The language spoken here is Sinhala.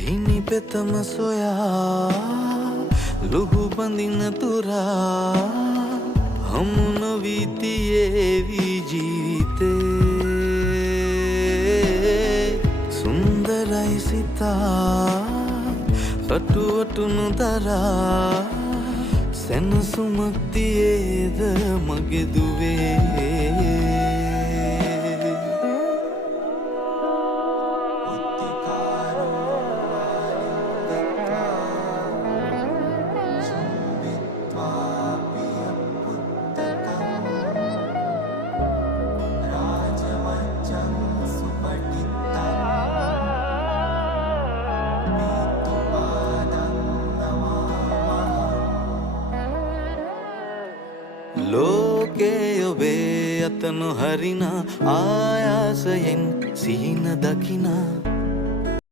හිනි පෙතම සොයා ලුහු බඳින තුරා හමු නොවී තියේවි ජීවිතේ සුන්දරයි සිතා රටුවටුණු දරා සැනසුමක් තියේද මගේ දුවේ ලෝකේ ඔබේ අත නොහරිනා ආයාසයෙන් සිහින දකිනා